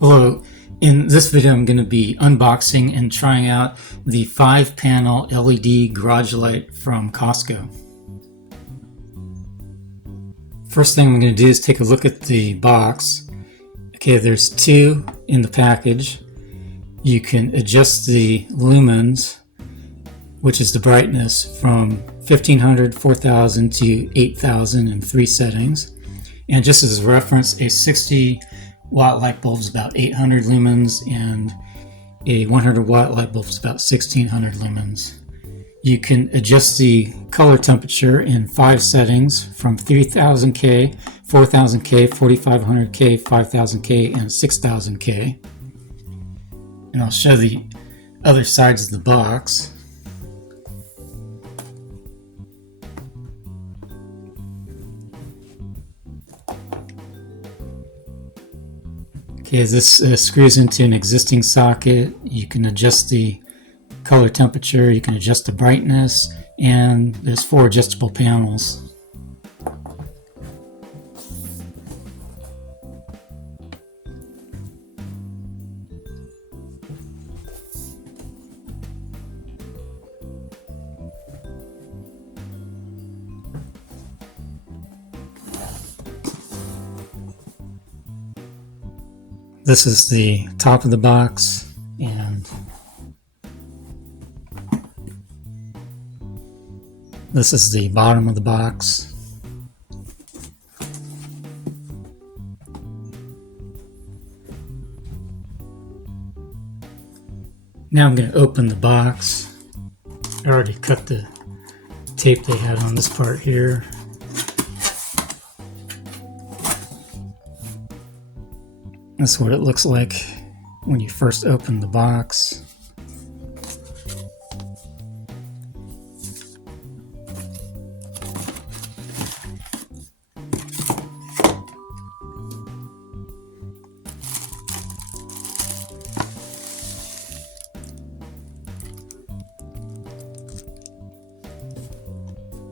Hello, in this video I'm going to be unboxing and trying out the 5-panel LED garage light from Costco. First thing I'm going to do is take a look at the box. Okay, there's two in the package. You can adjust the lumens, which is the brightness, from 1500, 4000 to 8000 in 3 settings. And just as a reference, a 60 watt light bulb is about 800 lumens and a 100 watt light bulb is about 1600 lumens. You can adjust the color temperature in 5 settings from 3000K, 4000K, 4500K, 5000K, and 6000K. And I'll show the other sides of the box. Okay, this screws into an existing socket. You can adjust the color temperature, you can adjust the brightness, and there's 4 adjustable panels. This is the top of the box, and this is the bottom of the box. Now I'm going to open the box. I already cut the tape they had on this part here. That's what it looks like when you first open the box.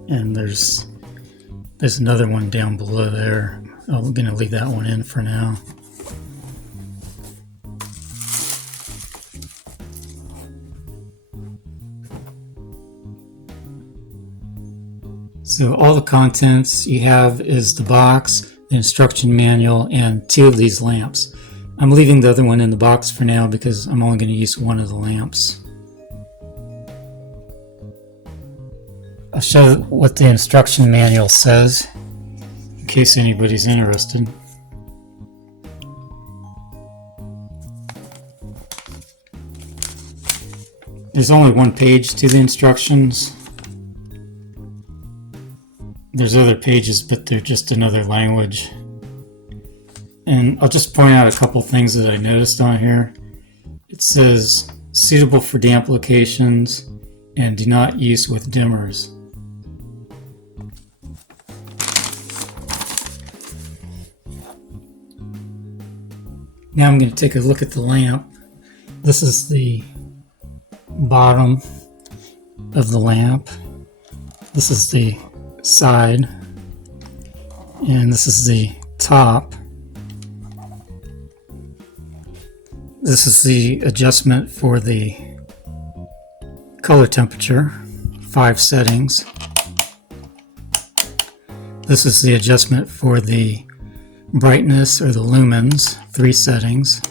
And there's another one down below there. I'm going to leave that one in for now. So all the contents you have is the box, the instruction manual, and 2 of these lamps. I'm leaving the other one in the box for now because I'm only going to use 1 of the lamps. I'll show what the instruction manual says in case anybody's interested. There's only 1 page to the instructions. There's other pages, but they're just another language. And I'll just point out a couple things that I noticed on here. It says suitable for damp locations and do not use with dimmers. Now I'm going to take a look at the lamp. This is the bottom of the lamp. This is the side, and this is the top. This is the adjustment for the color temperature, 5 settings. This is the adjustment for the brightness or the lumens, 3 settings.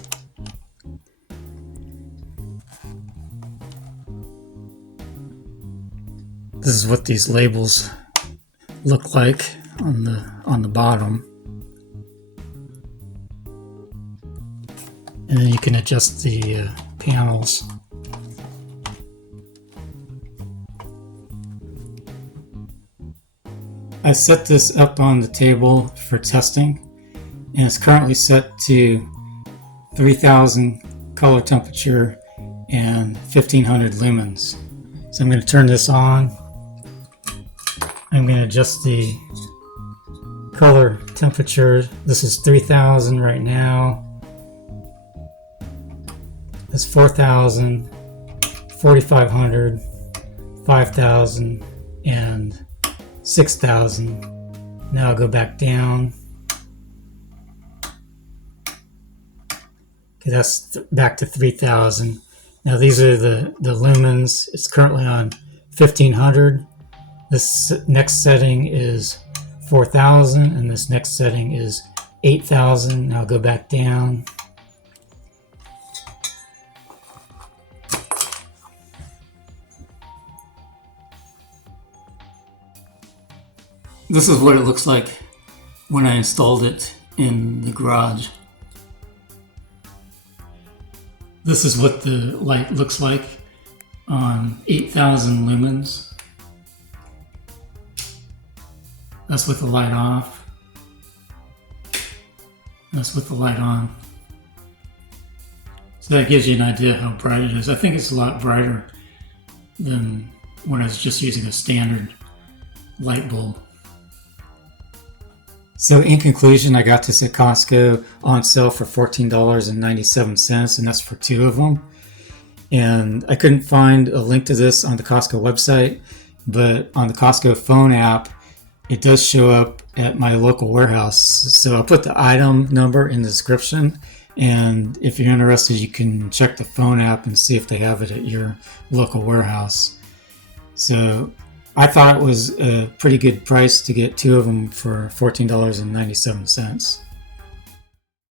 This is what these labels look like on the bottom, and then you can adjust the panels. I set this up on the table for testing, and it's currently set to 3000 color temperature and 1500 lumens. So I'm going to turn this on. I'm going to adjust the color temperature. This is 3000 right now. That's 4000, 4500, 5000, and 6000. Now I'll go back down. Okay, that's back to 3000. Now these are the lumens. It's currently on 1500. This next setting is 4000, and this next setting is 8000. Now I'll go back down. This is what it looks like when I installed it in the garage. This is what the light looks like on 8000 lumens. That's with the light off. That's with the light on. So that gives you an idea how bright it is. I think it's a lot brighter than when I was just using a standard light bulb. So in conclusion, I got this at Costco on sale for $14.97, and that's for 2 of them. And I couldn't find a link to this on the Costco website, but on the Costco phone app, it does show up at my local warehouse. So I'll put the item number in the description, and if you're interested, you can check the phone app and see if they have it at your local warehouse. So I thought it was a pretty good price to get 2 of them for $14.97.